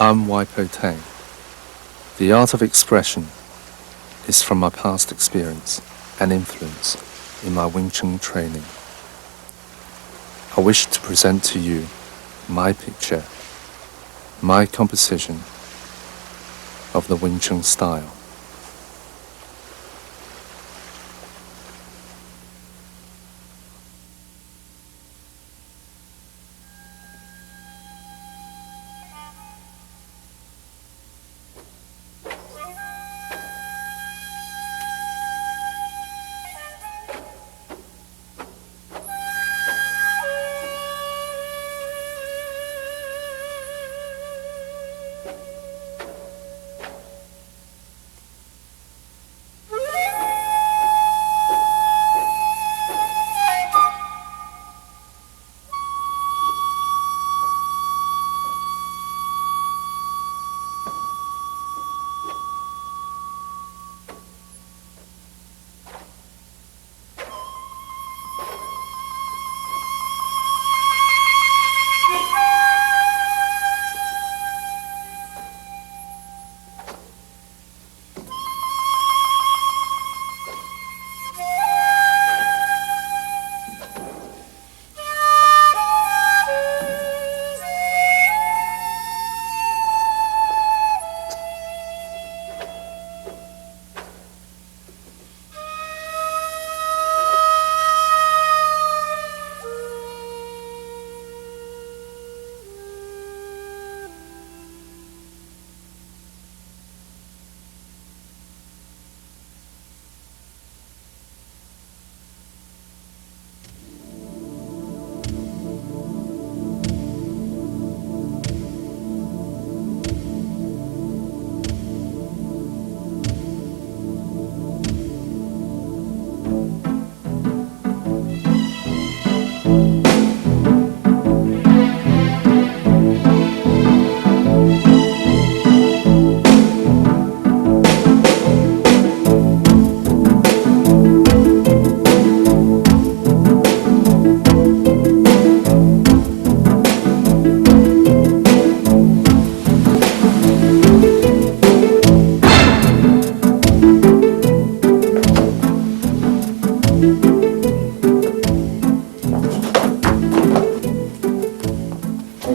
I'm Waipo Tang. The art of expression is from my past experience and influence in my Wing Chun training. I wish to present to you my picture, my composition of the Wing Chun style.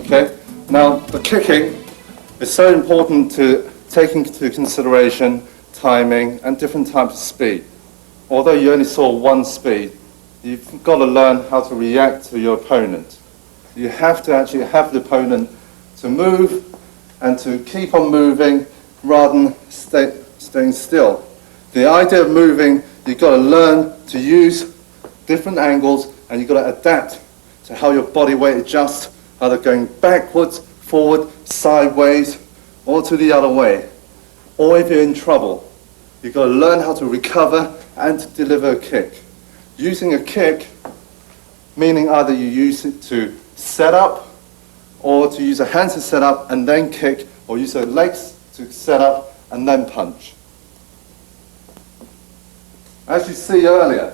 Okay, now the kicking is so important to take into consideration timing and different types of speed. Although you only saw one speed, you've got to learn how to react to your opponent. You have to actually have the opponent to move and to keep on moving rather than staying still. The idea of moving, you've got to learn to use different angles and you've got to adapt to how your body weight adjusts, either going backwards, forward, sideways, or to the other way. Or if you're in trouble, you've got to learn how to recover and to deliver a kick. Using a kick, meaning either you use it to set up, or to use a hand to set up and then kick, or use your legs to set up and then punch. As you see earlier,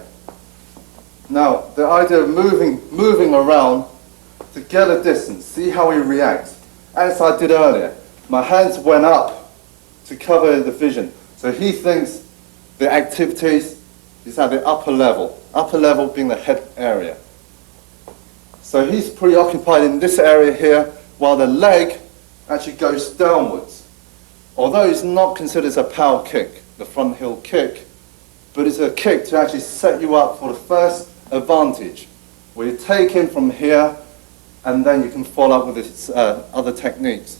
now the idea of moving around to get a distance, see how he reacts. As I did earlier, my hands went up to cover the vision. So he thinks the activities is at the upper level being the head area. So he's preoccupied in this area here while the leg actually goes downwards. Although it's not considered as a power kick, the front heel kick, but it's a kick to actually set you up for the first advantage, where you take in from here and then you can follow up with its other techniques.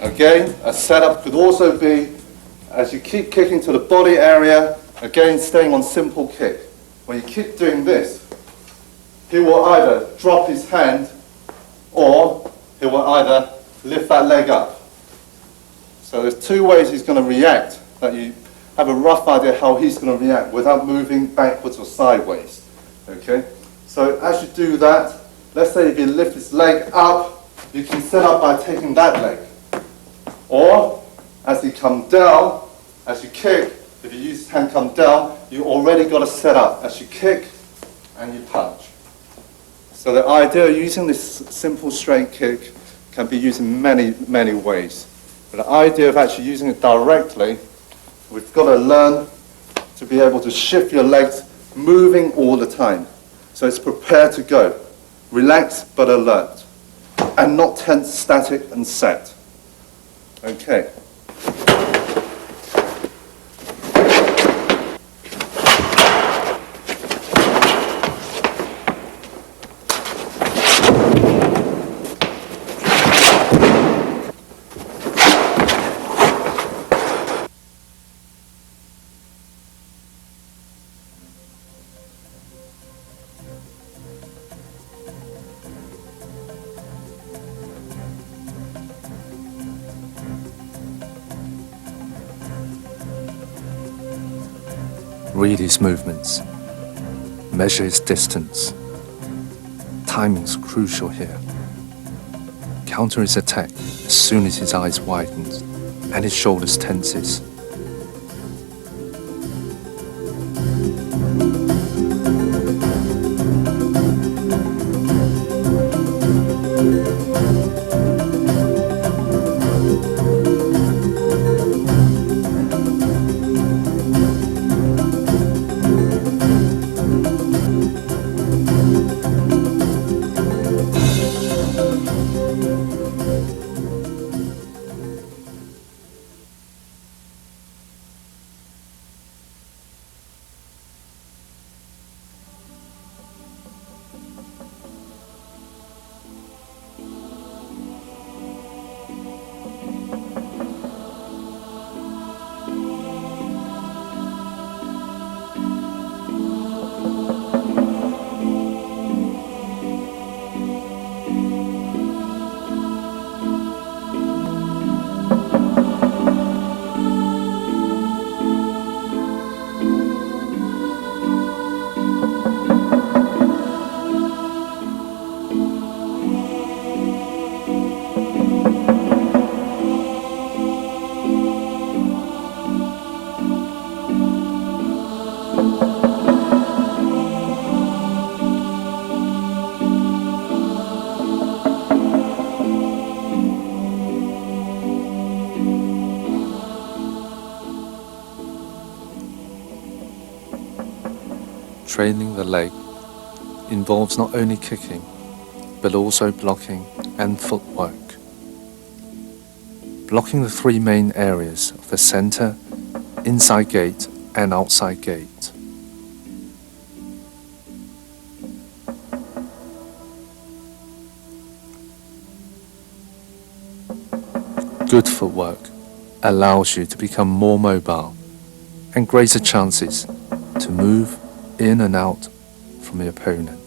Again, a setup could also be, as you keep kicking to the body area, again staying on simple kick. When you keep doing this, he will either drop his hand or he will either lift that leg up. So there's two ways he's going to react, that you have a rough idea how he's going to react without moving backwards or sideways. Okay? So as you do that, let's say if you lift his leg up, you can set up by taking that leg. Or as you come down, as you kick, if you use hand come down, you already got a set up as you kick and you punch. So the idea of using this simple straight kick can be used in many, many ways. But the idea of actually using it directly, we've got to learn to be able to shift your legs, moving all the time. So it's prepared to go. Relaxed but alert. And not tense, static and set. Okay. Read his movements. Measure his distance. Timing's crucial here. Counter his attack as soon as his eyes widen and his shoulders tenses. Training the leg involves not only kicking, but also blocking and footwork. Blocking the three main areas of the center, inside gate, and outside gate. Good footwork allows you to become more mobile and greater chances to move in and out from the opponent.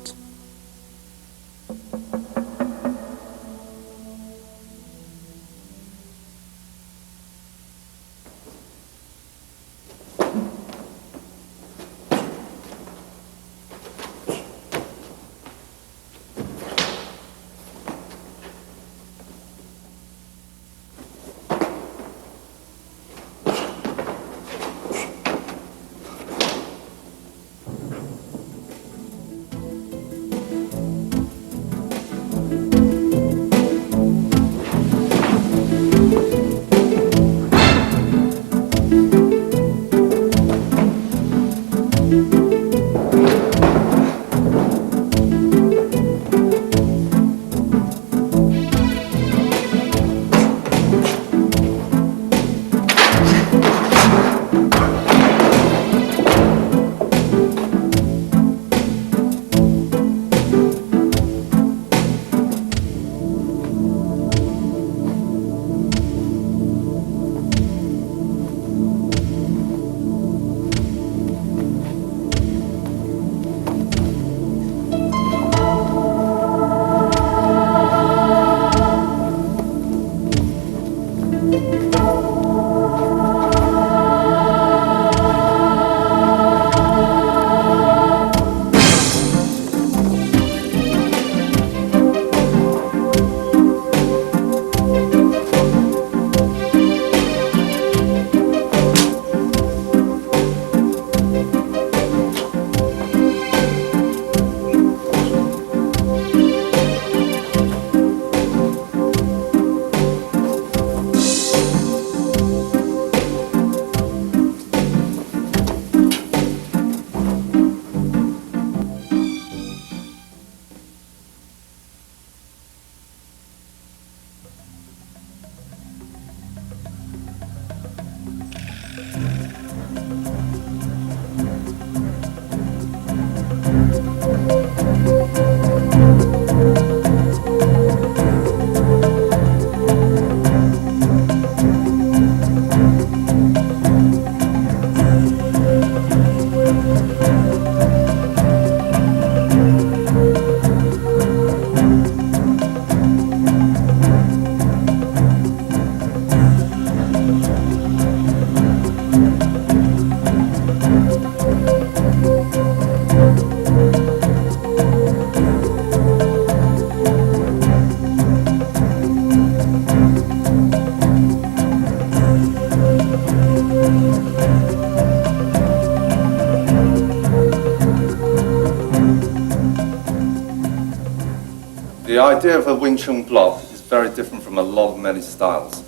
The idea of a Wing Chun block is very different from a lot of many styles,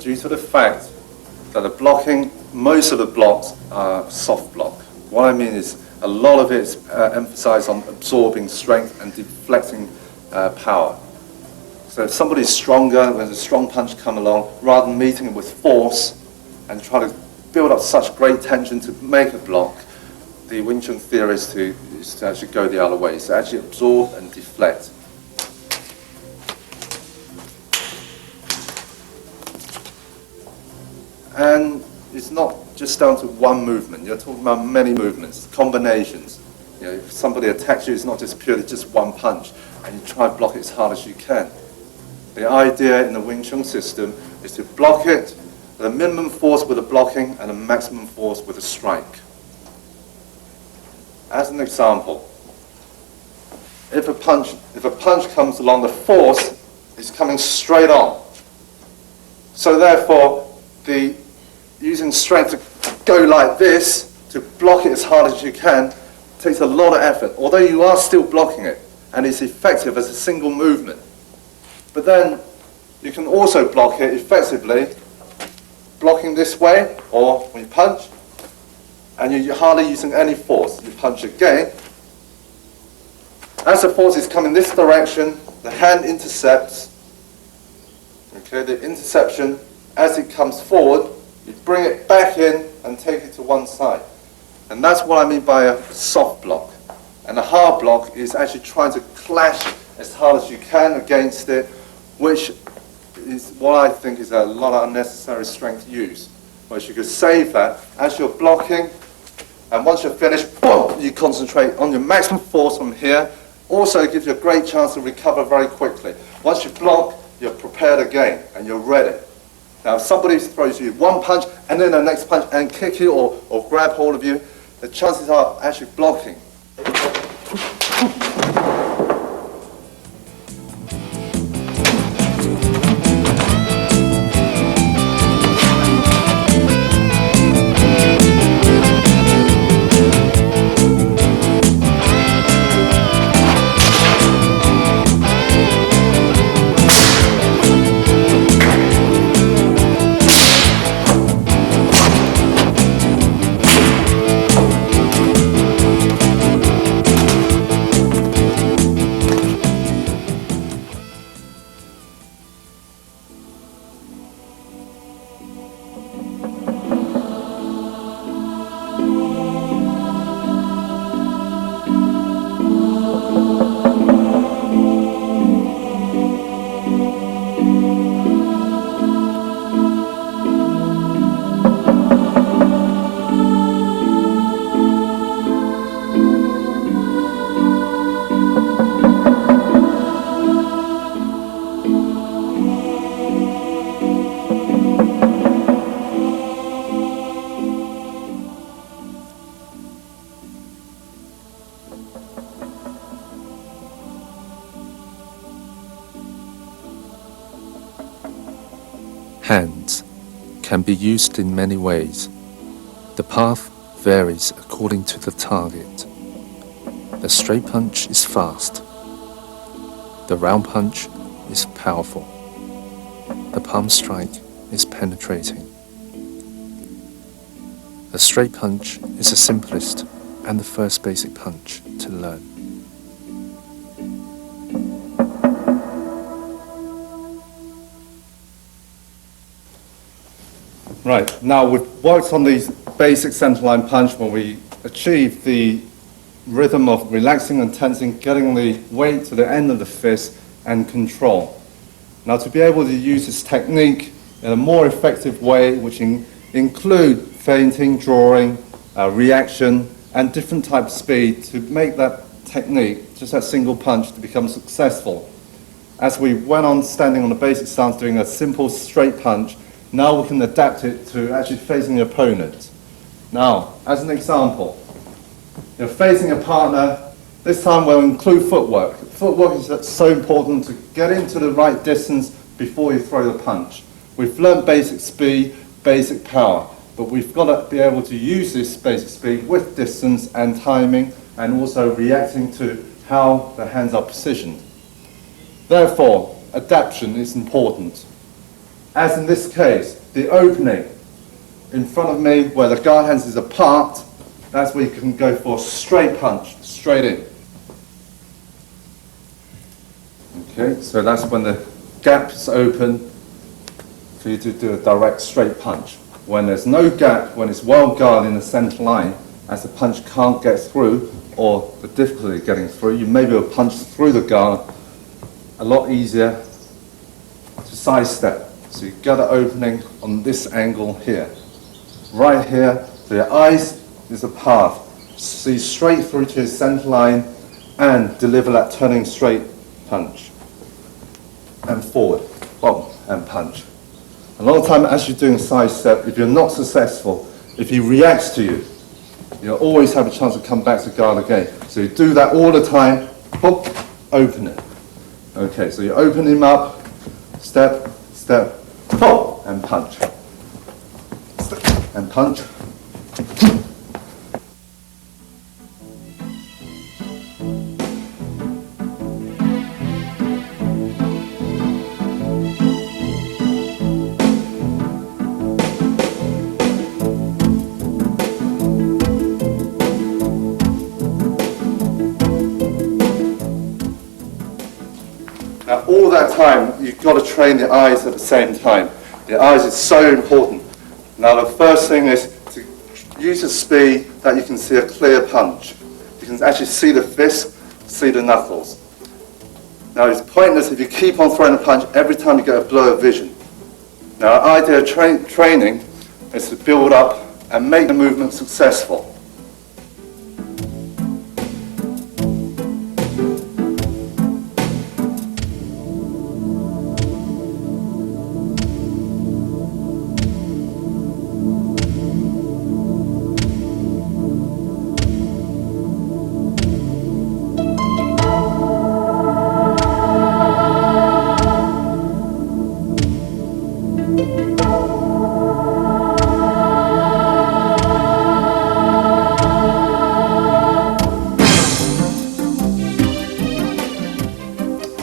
due to the fact that the blocking, most of the blocks are soft block. What I mean is a lot of it is emphasized on absorbing strength and deflecting power. So if somebody's stronger, when a strong punch come along, rather than meeting it with force and try to build up such great tension to make a block, the Wing Chun theory is to actually go the other way, so actually absorb and deflect. And it's not just down to one movement. You're talking about many movements, combinations. You know, if somebody attacks you, it's not just purely just one punch, and you try and block it as hard as you can. The idea in the Wing Chun system is to block it at a minimum force with a blocking and a maximum force with a strike. As an example, if a punch comes along, the force is coming straight on. So therefore, using strength to go like this, to block it as hard as you can, takes a lot of effort, although you are still blocking it, and it's effective as a single movement. But then you can also block it effectively, blocking this way, or when you punch, and you're hardly using any force. You punch again. As the force is coming this direction, the hand intercepts. Okay, the interception, as it comes forward, you bring it back in and take it to one side. And that's what I mean by a soft block. And a hard block is actually trying to clash as hard as you can against it, which is what I think is a lot of unnecessary strength use. Whereas you could save that as you're blocking, and once you're finished, boom, you concentrate on your maximum force from here. Also, it gives you a great chance to recover very quickly. Once you block, you're prepared again, and you're ready. Now, if somebody throws you one punch, and then the next punch, and kick you or grab hold of you, the chances are actually blocking. Hands can be used in many ways. The path varies according to the target. The straight punch is fast. The round punch is powerful. The palm strike is penetrating. The straight punch is the simplest and the first basic punch to learn. Right, now we've worked on these basic centerline punch when we achieve the rhythm of relaxing and tensing, getting the weight to the end of the fist and control. Now to be able to use this technique in a more effective way, which include feinting, drawing, reaction, and different types of speed to make that technique, just that single punch, to become successful. As we went on standing on the basic stance doing a simple straight punch, now we can adapt it to actually facing the opponent. Now, as an example, you're facing a partner. This time we'll include footwork. Footwork is so important to get into the right distance before you throw the punch. We've learned basic speed, basic power, but we've got to be able to use this basic speed with distance and timing, and also reacting to how the hands are positioned. Therefore, adaptation is important. As in this case, the opening in front of me where the guard hands is apart, that's where you can go for a straight punch, straight in. Okay, so that's when the gap is open for you to do a direct straight punch. When there's no gap, when it's well guarded in the center line, as the punch can't get through, or the difficulty getting through, you may be able to punch through the guard a lot easier to sidestep. So you get an opening on this angle here. Right here, so your eyes is a path. See straight through to his center line and deliver that turning straight punch. And forward, boom, and punch. A lot of time as you're doing a sidestep, if you're not successful, if he reacts to you, you'll always have a chance to come back to guard again. So you do that all the time, hook, open it. Okay, so you open him up, step, step, pop, and punch. Step, and punch. Now, all that time, you've got to train the eyes at the same time. The eyes is so important. Now, the first thing is to use a speed that you can see a clear punch. You can actually see the fist, see the knuckles. Now, it's pointless if you keep on throwing a punch every time you get a blur of vision. Now, the idea of training is to build up and make the movement successful.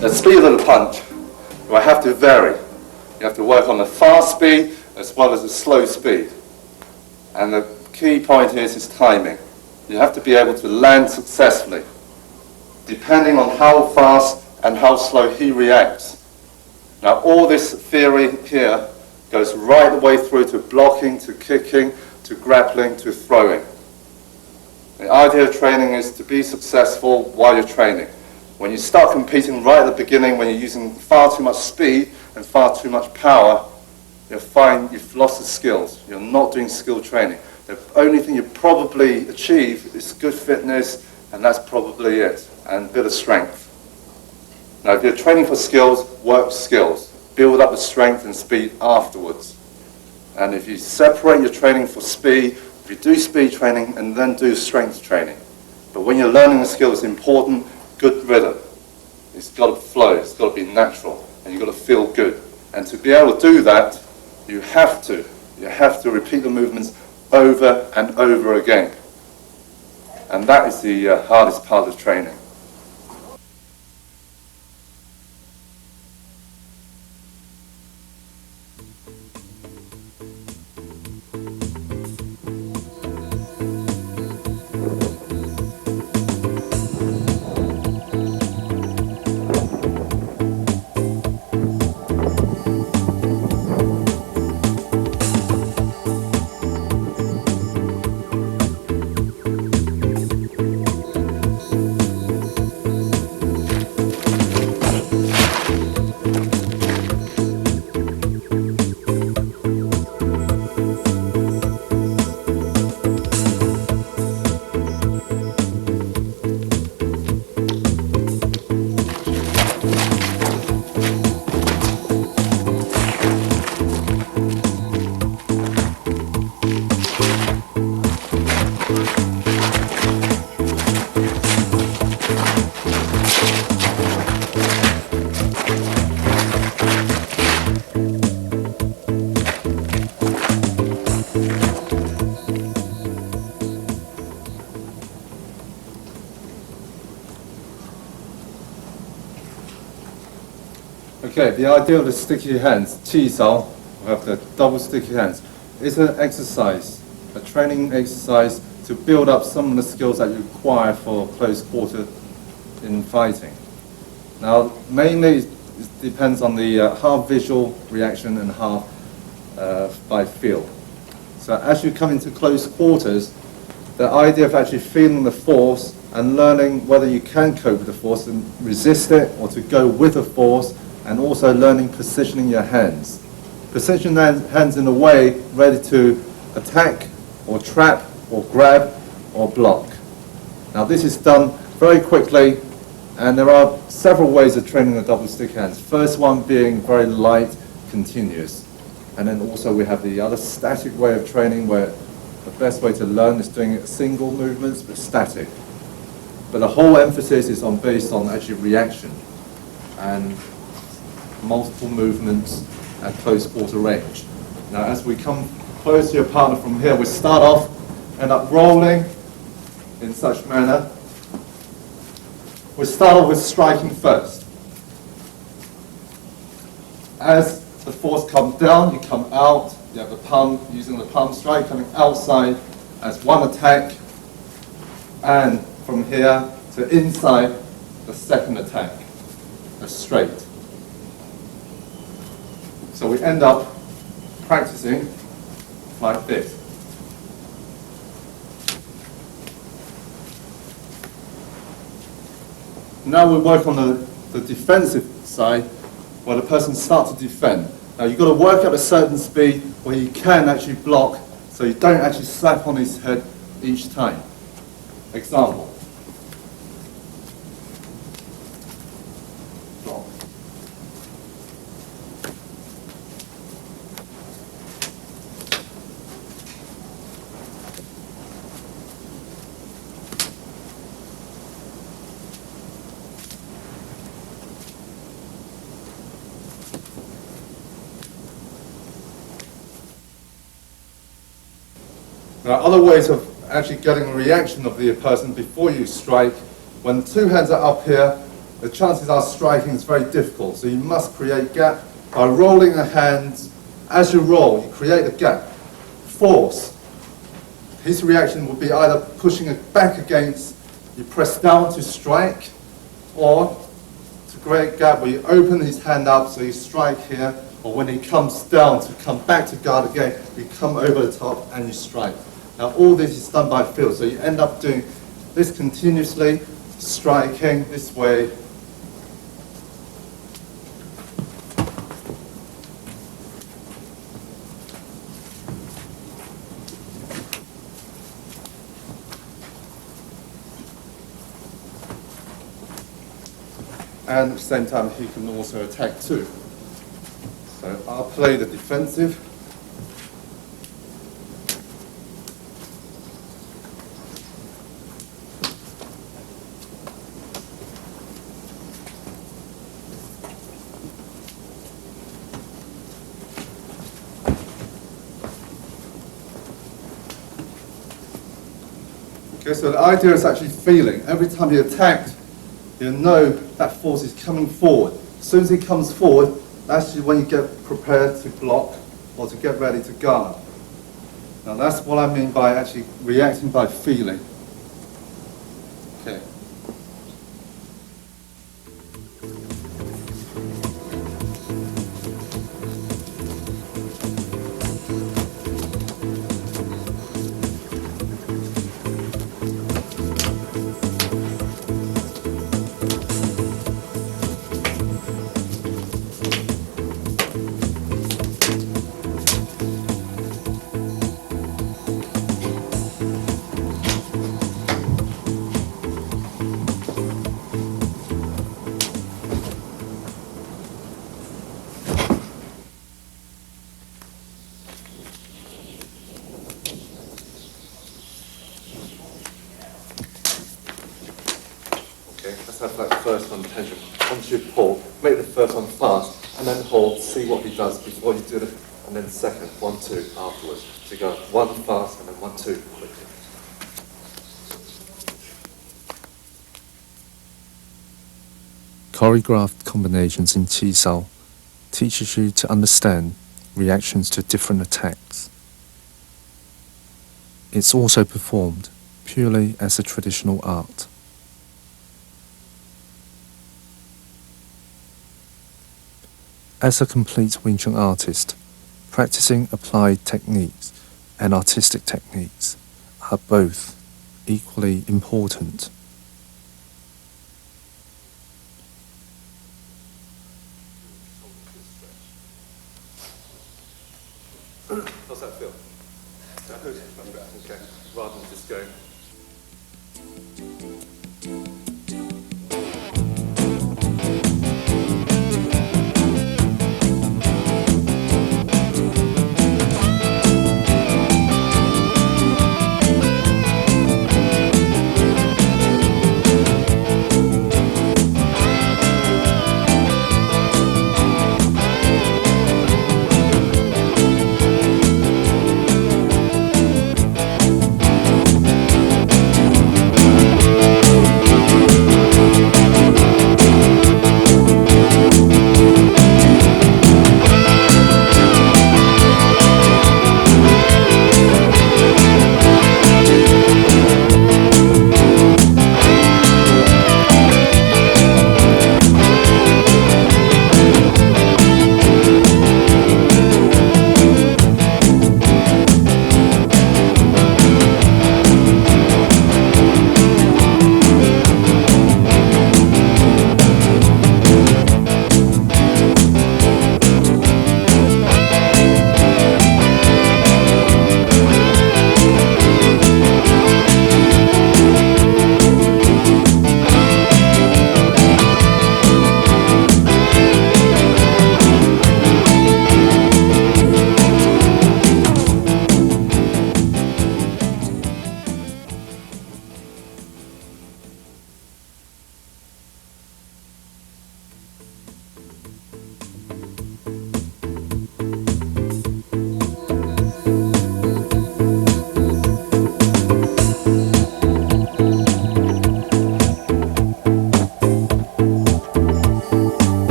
The speed of the punch will have to vary. You have to work on the fast speed as well as the slow speed. And the key point is timing. You have to be able to land successfully, depending on how fast and how slow he reacts. Now, all this theory here goes right the way through to blocking, to kicking, to grappling, to throwing. The idea of training is to be successful while you're training. When you start competing right at the beginning, when you're using far too much speed and far too much power, you'll find you've lost the skills. You're not doing skill training. The only thing you probably achieve is good fitness, and that's probably it, and a bit of strength. Now, if you're training for skills, work skills. Build up the strength and speed afterwards. And if you separate your training for speed, if you do speed training and then do strength training. But when you're learning the skill, it's important, good rhythm. It's got to flow, it's got to be natural, and you've got to feel good. And to be able to do that, you have to repeat the movements over and over again. And that is the hardest part of training. Okay, the idea of the sticky hands, chi sao, we have the double sticky hands, is an exercise, a training exercise to build up some of the skills that you require for close quarter in fighting. Now, mainly it depends on the half visual reaction and half by feel. So as you come into close quarters, the idea of actually feeling the force and learning whether you can cope with the force and resist it or to go with the force, and also learning positioning your hands. Position hands in a way ready to attack or trap or grab or block. Now this is done very quickly, and there are several ways of training the double stick hands. First one being very light, continuous. And then also we have the other static way of training where the best way to learn is doing single movements but static. But the whole emphasis is based on actually reaction and multiple movements at close quarter range. Now as we come close to your partner from here, we start off, end up rolling in such manner. We start off with striking first. As the force comes down, you come out, you have the palm, using the palm strike, coming outside as one attack, and from here to inside, the second attack, a straight. So we end up practicing like this. Now we work on the defensive side, where the person starts to defend. Now you've got to work at a certain speed where you can actually block, so you don't actually slap on his head each time. Example. Block. There are other ways of actually getting a reaction of the person before you strike. When two hands are up here, the chances are striking is very difficult. So you must create gap by rolling the hands. As you roll, you create a gap. Force. His reaction would be either pushing it back against, you press down to strike, or to create a gap where you open his hand up so you strike here, or when he comes down to come back to guard again, you come over the top and you strike. Now all this is done by feel, so you end up doing this continuously, striking this way. And at the same time he can also attack too. So I'll play the defensive. Okay, so the idea is actually feeling. Every time you're attacked, you know that force is coming forward. As soon as it comes forward, that's when you get prepared to block or to get ready to guard. Now that's what I mean by actually reacting by feeling. Okay. Okay, let's have that first one tension. Once you pull, make the first one fast, and then hold, see what he does before you do it, and then second, 1, 2 afterwards. So you go 1 fast, and then 1, 2 quickly. Choreographed combinations in Chi Sao teaches you to understand reactions to different attacks. It's also performed purely as a traditional art. As a complete Wing Chun artist, practicing applied techniques and artistic techniques are both equally important. How's that feel? Okay, rather than just going.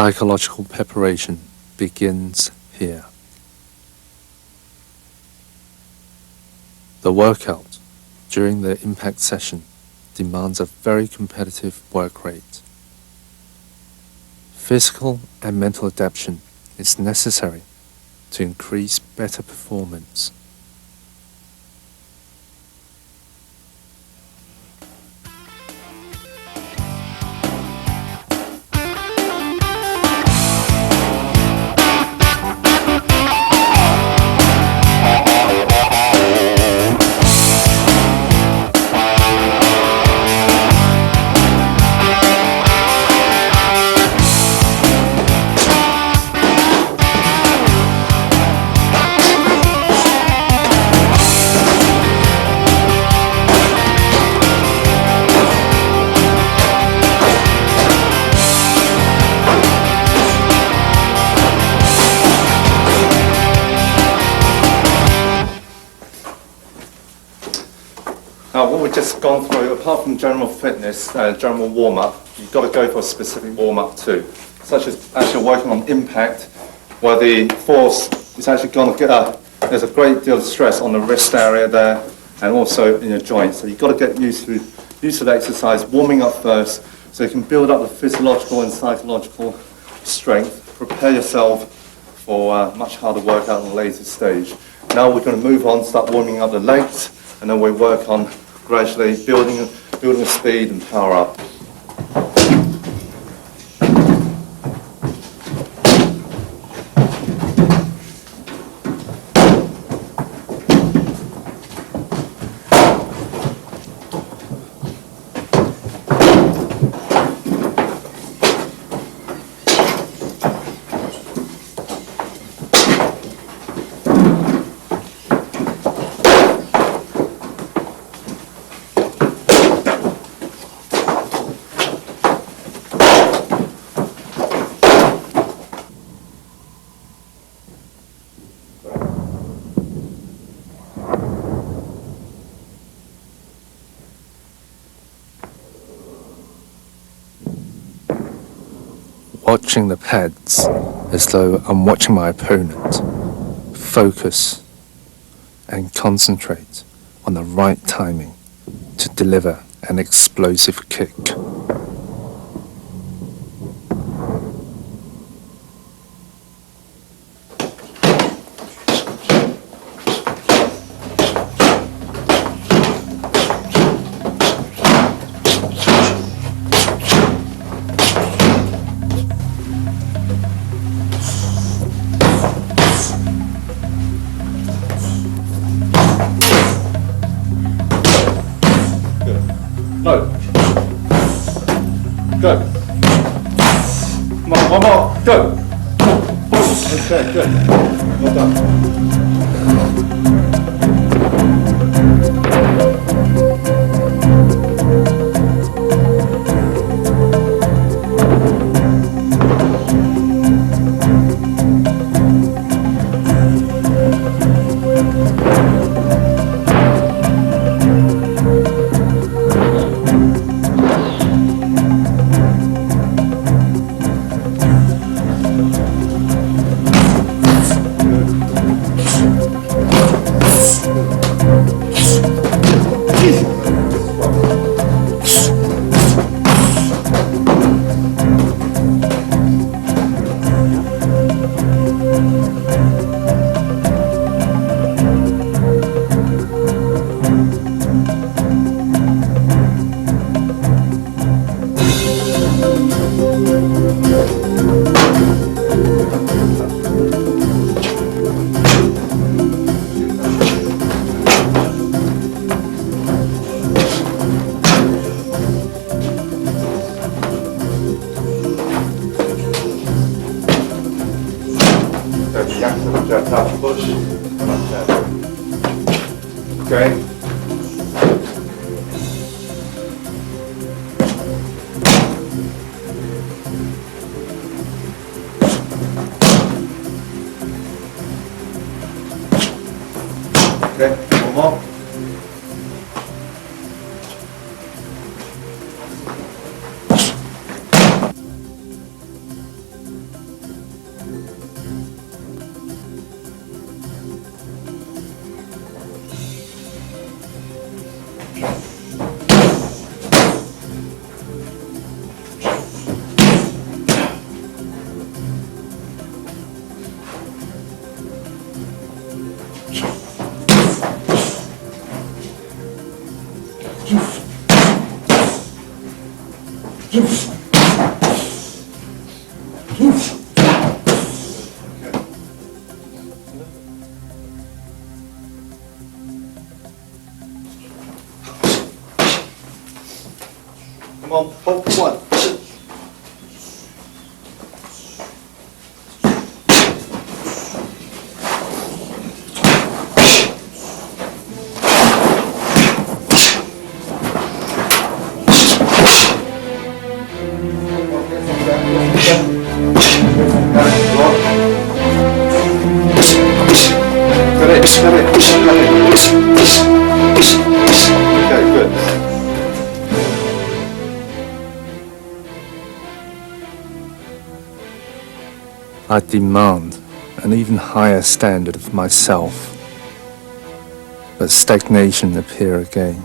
Psychological preparation begins here. The workout during the impact session demands a very competitive work rate. Physical and mental adaptation is necessary to increase better performance. Now, what we've just gone through, apart from general fitness, general warm-up, you've got to go for a specific warm-up too, such as actually working on impact, where the force is actually going to get there's a great deal of stress on the wrist area there, and also in your joints. So you've got to get used to the exercise, warming up first, so you can build up the physiological and psychological strength, prepare yourself for a much harder workout in the later stage. Now we're going to move on, start warming up the legs, and then we work on gradually building the speed and power up. Watching the pads as though I'm watching my opponent. Focus and concentrate on the right timing to deliver an explosive kick. No. Go. Come on, one more. Go. Okay, good. Well done. Touch, push, and up there. Okay? Okay, one more. Come on, hold for one. Okay, good. I demand an even higher standard of myself, but stagnation appear again.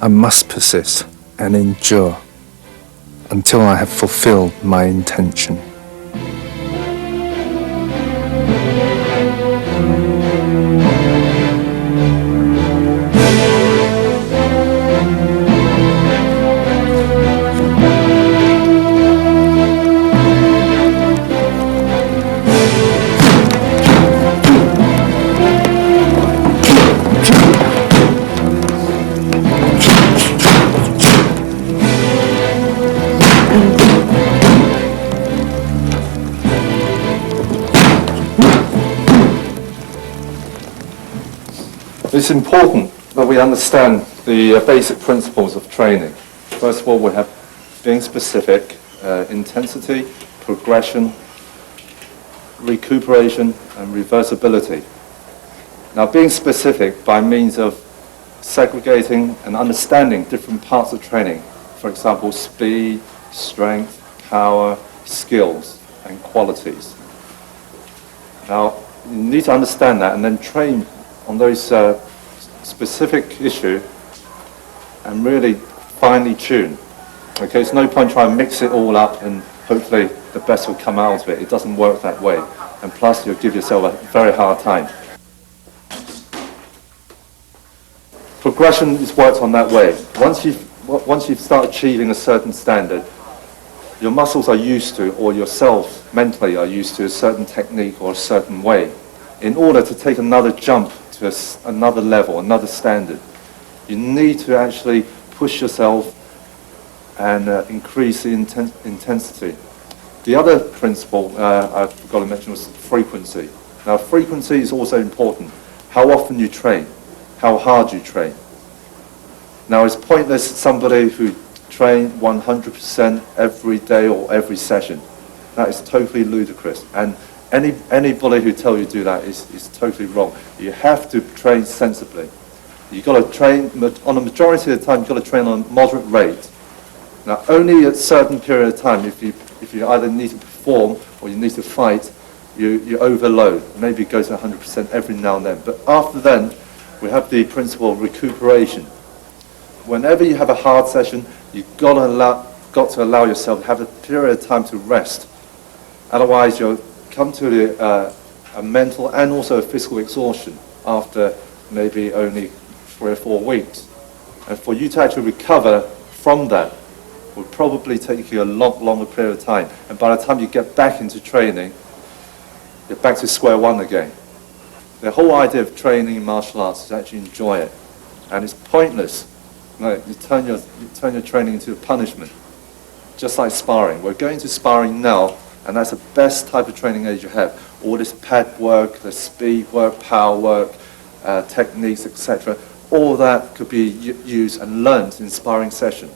I must persist and endure until I have fulfilled my intention. It's important that we understand the basic principles of training. First of all, we have being specific, intensity, progression, recuperation, and reversibility. Now, being specific by means of segregating and understanding different parts of training, for example, speed, strength, power, skills, and qualities. Now, you need to understand that and then train on those specific issue and really finely tune. Okay, it's no point trying to mix it all up and hopefully the best will come out of it. It doesn't work that way. And plus you'll give yourself a very hard time. Progression is worked on that way. Once you've started achieving a certain standard, your muscles are used to, or yourself mentally are used to a certain technique or a certain way. In order to take another jump to another level, another standard, you need to actually push yourself and increase the intensity. The other principle I forgot to mention was frequency. Now, frequency is also important. How often you train, how hard you train. Now, it's pointless somebody who train 100% every day or every session. That is totally ludicrous. And anybody who tells you to do that is totally wrong. You have to train sensibly. You've got to train, on a majority of the time, you've got to train on a moderate rate. Now, only at a certain period of time, if you either need to perform or you need to fight, you overload. Maybe it goes to 100% every now and then. But after then, we have the principle of recuperation. Whenever you have a hard session, you've got to allow yourself to have a period of time to rest. Otherwise, you'll come to a mental and also a physical exhaustion after maybe only 3 or 4 weeks. And for you to actually recover from that would probably take you a lot longer period of time. And by the time you get back into training, you're back to square one again. The whole idea of training in martial arts is to actually enjoy it. And it's pointless. You turn your training into a punishment, just like sparring. We're going to sparring now, and that's the best type of training aid you have. All this pad work, the speed work, power work, techniques, etc. All that could be used and learned in sparring session.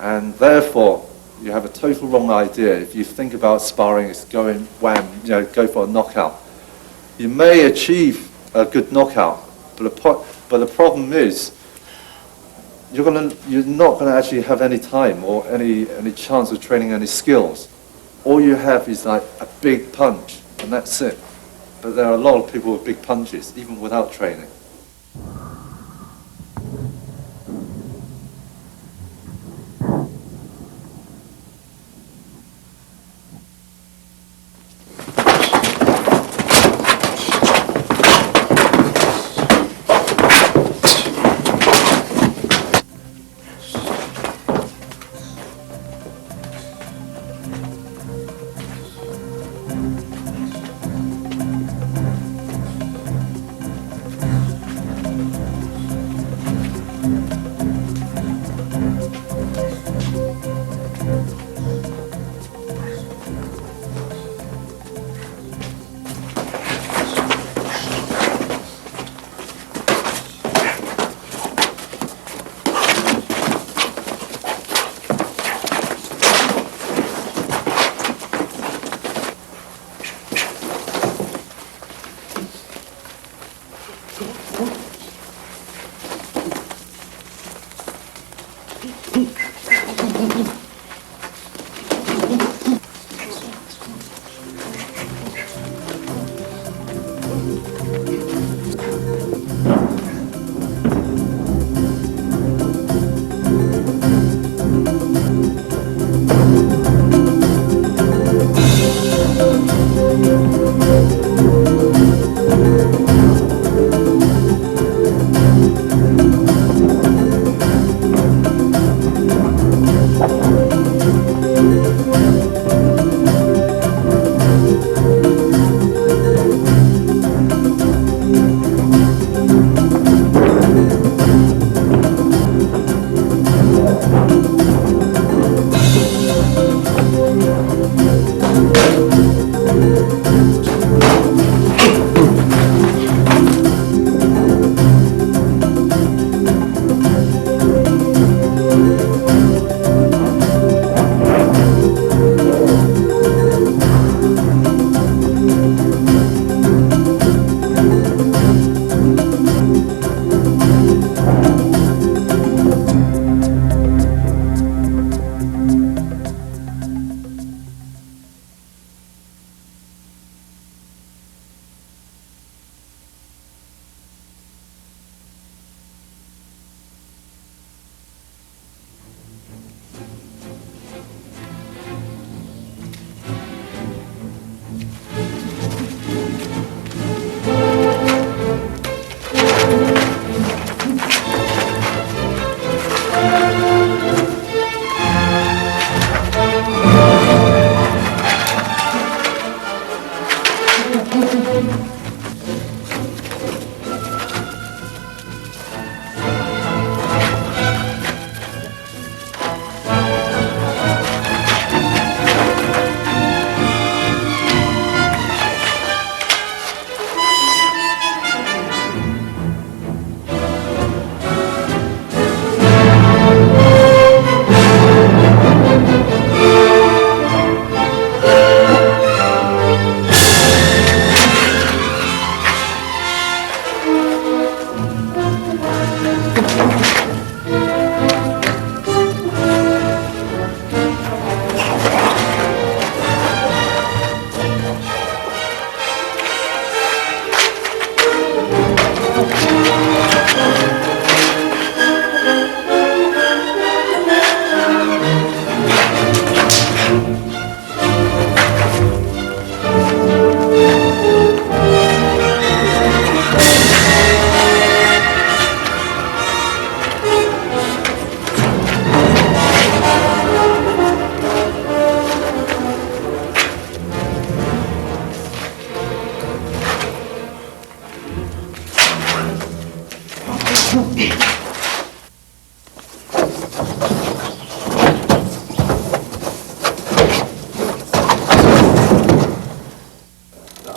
And therefore, you have a total wrong idea if you think about sparring as going wham, go for a knockout. You may achieve a good knockout, but the problem is you're not going to actually have any time or any chance of training any skills. All you have is like a big punch, and that's it. But there are a lot of people with big punches, even without training.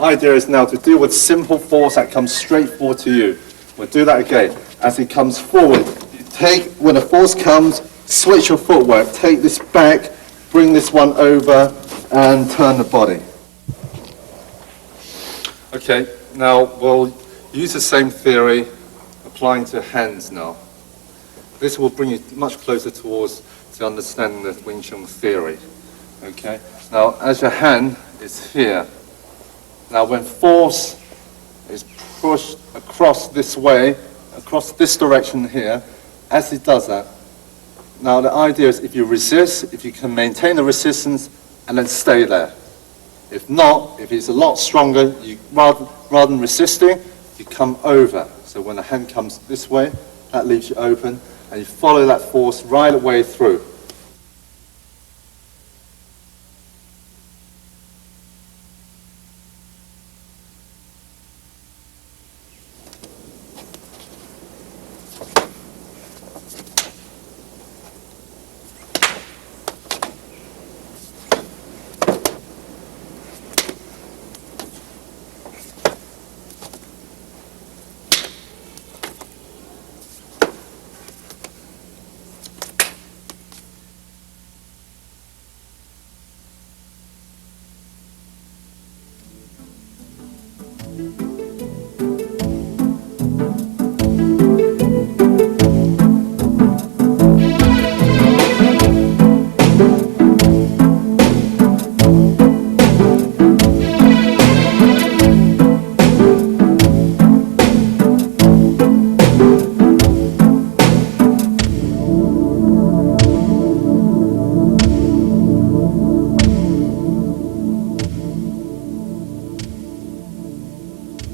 The idea is now to deal with simple force that comes straight forward to you. We'll do that again. As it comes forward, you take, when the force comes, switch your footwork. Take this back, bring this one over, and turn the body. Okay, now we'll use the same theory applying to hands now. This will bring you much closer towards the understanding of Wing Chun theory. Okay, now as your hand is here, now when force is pushed across this way, across this direction here, as it does that, now the idea is if you resist, if you can maintain the resistance and then stay there. If not, if it's a lot stronger, you rather than resisting, you come over. So when the hand comes this way, that leaves you open, and you follow that force right the way through.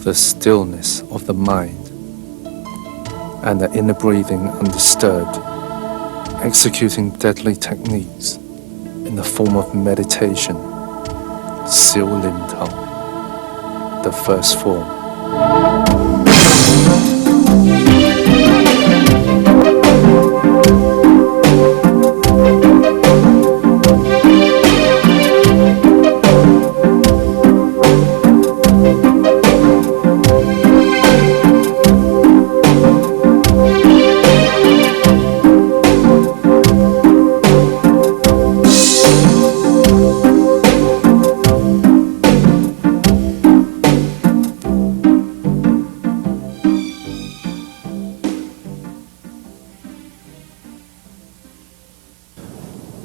The stillness of the mind and the inner breathing undisturbed, executing deadly techniques in the form of meditation, Sil Lim Tao, the first form.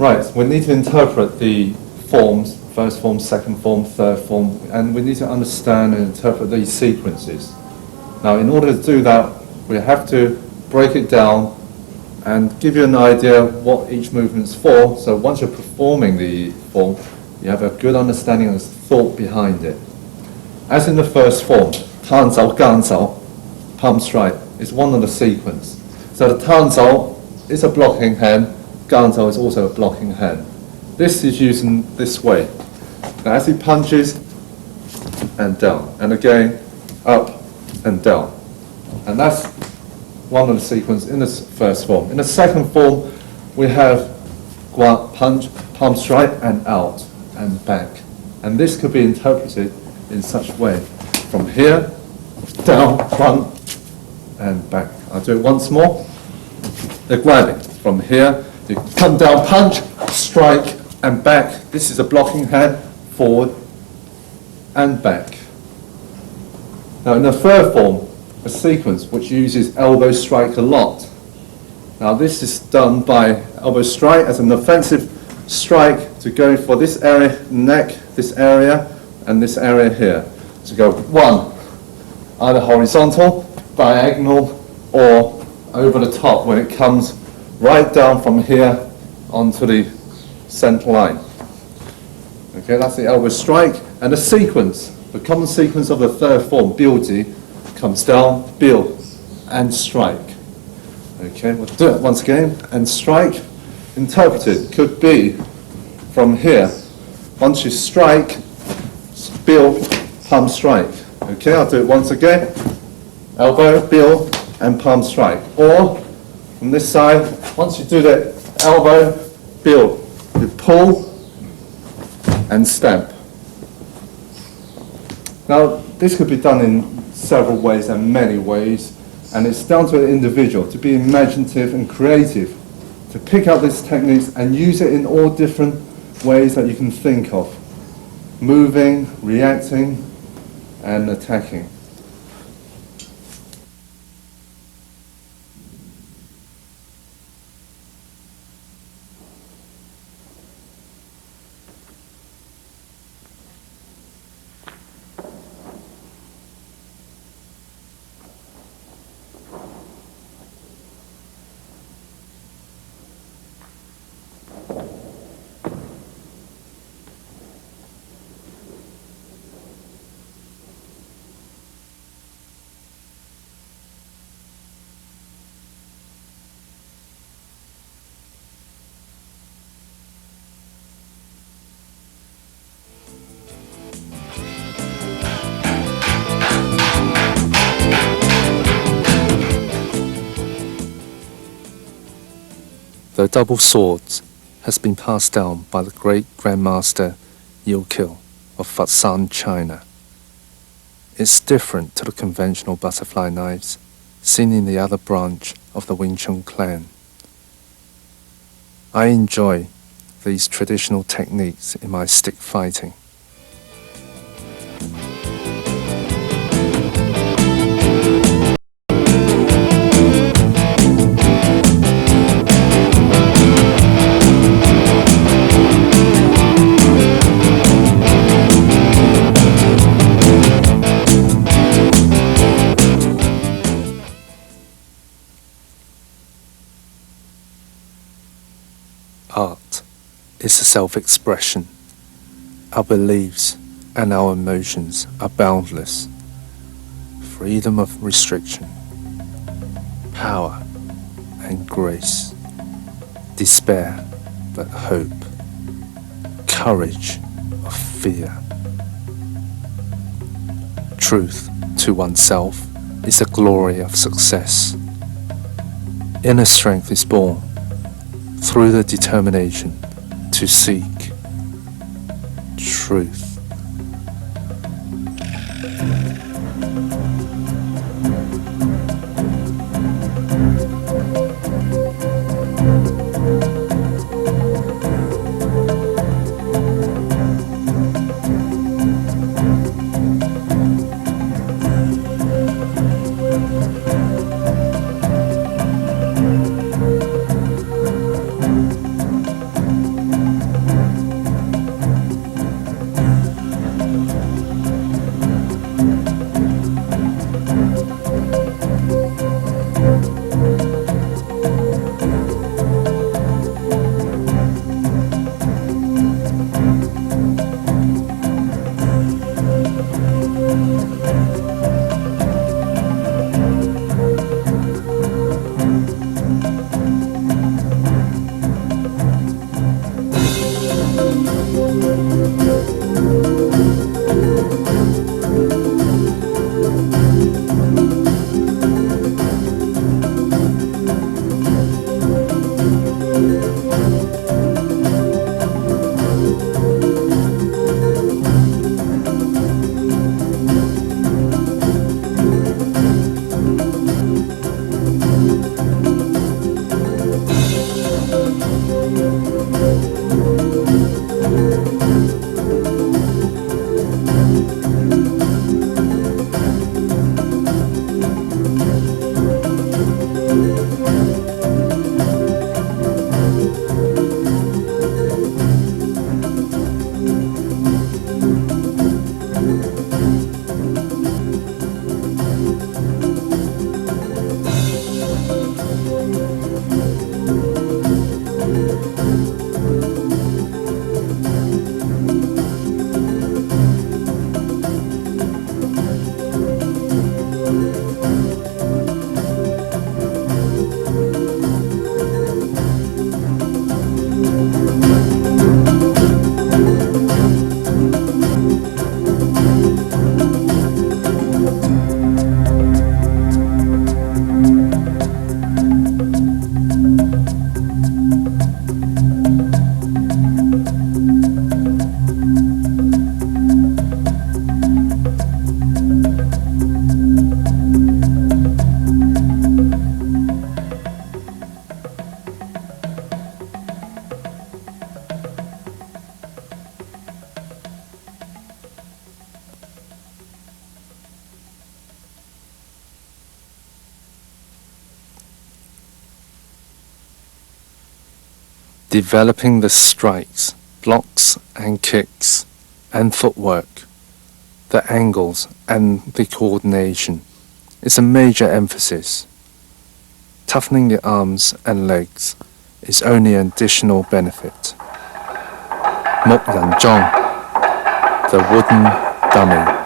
Right, we need to interpret the forms, first form, second form, third form, and we need to understand and interpret these sequences. Now, in order to do that, we have to break it down and give you an idea what each movement's for. So once you're performing the form, you have a good understanding of the thought behind it. As in the first form, 探走, 干走, palm strike is one of the sequence. So the 探走 is a blocking hand, 干走 is also a blocking hand. This is used in this way. Now as he punches, and down, and again, up and down. And that's one of the sequences in the first form. In the second form, we have guan, punch, palm strike, and out, and back. And this could be interpreted in such a way. From here, down, front, and back. I'll do it once more. The grabbing. From here, you come down, punch, strike, and back. This is a blocking hand, forward and back. Now in the third form, a sequence which uses elbow strike a lot. Now this is done by elbow strike as an offensive strike to go for this area, neck, this area, and this area here. So go one, either horizontal, diagonal, or over the top when it comes right down from here onto the center line. Okay, that's the elbow strike. And the sequence, the common sequence of the third form, bilji, comes down, bill, and strike. Okay, we'll do it once again. And strike, interpreted, could be from here. Once you strike, bill, palm strike. Okay, I'll do it once again. Elbow, bill, and palm strike. Or, from this side, once you do the elbow, bill, you pull, and stamp. Now, this could be done in several ways and many ways, and it's down to an individual to be imaginative and creative, to pick up these techniques and use it in all different ways that you can think of. Moving, reacting, and attacking. The double swords has been passed down by the great Grandmaster Yilkil of Fatsan, China. It's different to the conventional butterfly knives seen in the other branch of the Wing Chun clan. I enjoy these traditional techniques in my stick fighting. Art is a self-expression. Our beliefs and our emotions are boundless. Freedom of restriction, power and grace, despair but hope, courage of fear. Truth to oneself is the glory of success. Inner strength is born through the determination to seek truth. Developing the strikes, blocks and kicks, and footwork, the angles and the coordination is a major emphasis. Toughening the arms and legs is only an additional benefit. Mok Yan Zhong, the wooden dummy.